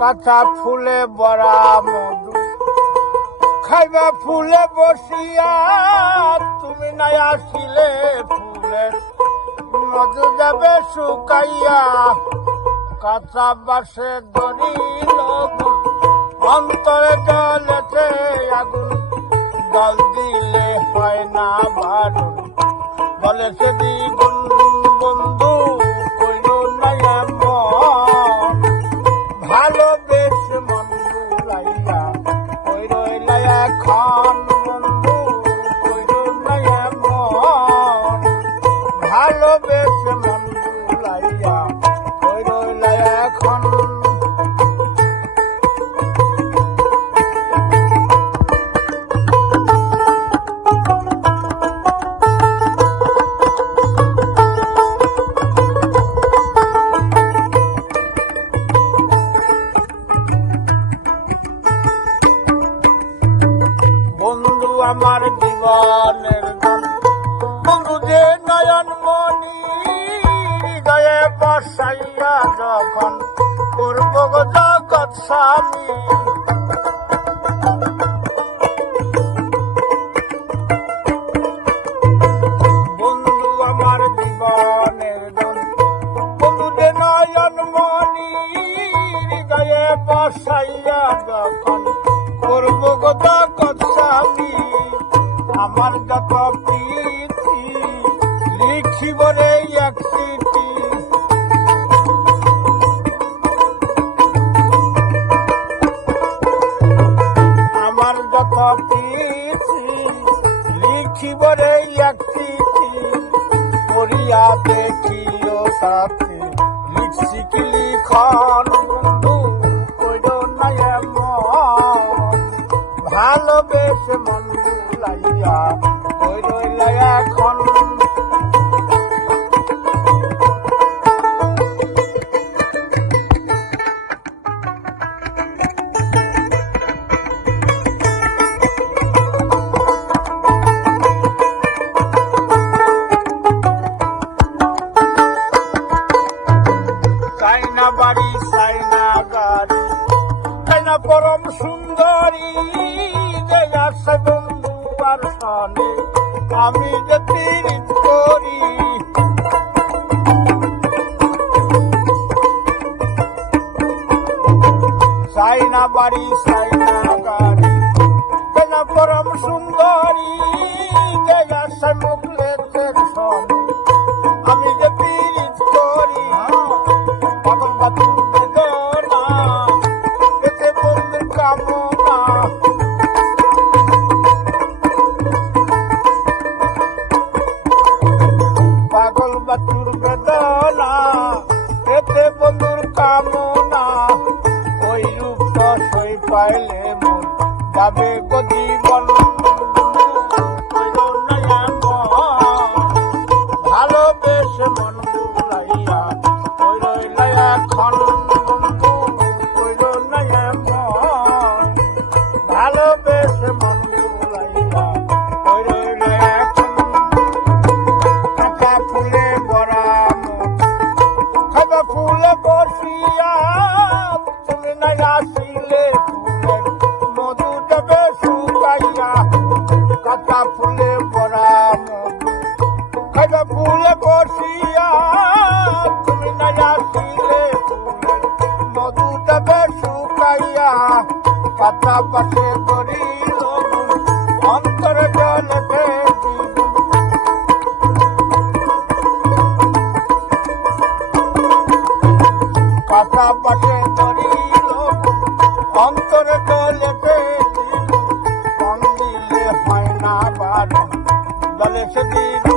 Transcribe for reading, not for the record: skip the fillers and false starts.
কাঁচা ফুলে বরা মধু খাইবা ফুলে বসিয়া, তুমি নাই আসিলে ফুলের মধু যাবে শুকাইয়া। কাঁচা বাসে ধরিল অন্তরে জ্বলেছে আগুন, জল দিলে হয় না বারণ, বলেছে দ্বিগুণ বন্ধু কইল না এমন। ভালোবেসে মন বুলাইয়া কই রইলা এখন বন্ধু কইল না এমন। ভালোবেসে মন বুলাইয়া কই রইলা এখন। বন্ধু আমার জীবনের গান, বন্ধু যে নয়ন মনি হৃদয়ে বসাইয়া যখন করব জগৎ স্বামী। বন্ধু আমার জীবনের গান, বন্ধু যে নয়ন মনি হৃদয়ে বসাইয়া যখন করব জগৎ স্বামী। আমার যত প্রীতি লিখিব রে এক চিঠি, আমার যত প্রীতি লিখিব রে এক চিঠি। পড়িয়া দেখিও সাথে লিখছি কি লিখন বন্ধু কইল না এমন। ভালোবেসে মন বুলাইয়া কই রইলা এখন। চাইনা বাড়ি চাইনা গাড়ি চাইনা পরম সুন্দরী, যে আছে বন্ধু আর সনে আমি যে পীড়িত করি। চাইনা বাড়ি চাইনা গাড়ি চাইনা পরম সুন্দরী, যে আছে মুখলের সনে আমি যে পীড়িত করি। পাগল বাতুর বেদনা এতে বন্ধুর কামনা, পাগল বাতুর বেদনা এতে বন্ধুর কামনা। ওই রূপ সই পাইলে মন যাবে গো জীবন। ভালোবেসে মন বুলাইয়া কই রইলা এখন বন্ধু কইল না এমন। ভালোবেসে মন বুলাইয়া কই রইলা এখন। কাঁচা ফুলে বরা খাইবা ফুলে বসিয়া, তুমি নাই আসিলে ফুলের মধু যাবে শুকাইয়া। কাঁচা ফুলে বরা খাইবা ফুলে বসিয়া, তুমি নাই আসিলে ফুলের মধু যাবে শুকাইয়া। কাঁচা বাসে ধরিল অন্তরে জ্বলেছে দ্বিগুণ, কাঁচা বাসে ধরিল অন্তরে জ্বলেছে দ্বিগুণ। কম দিলে হয় না বারণ, বলেছে দ্বিগুণ।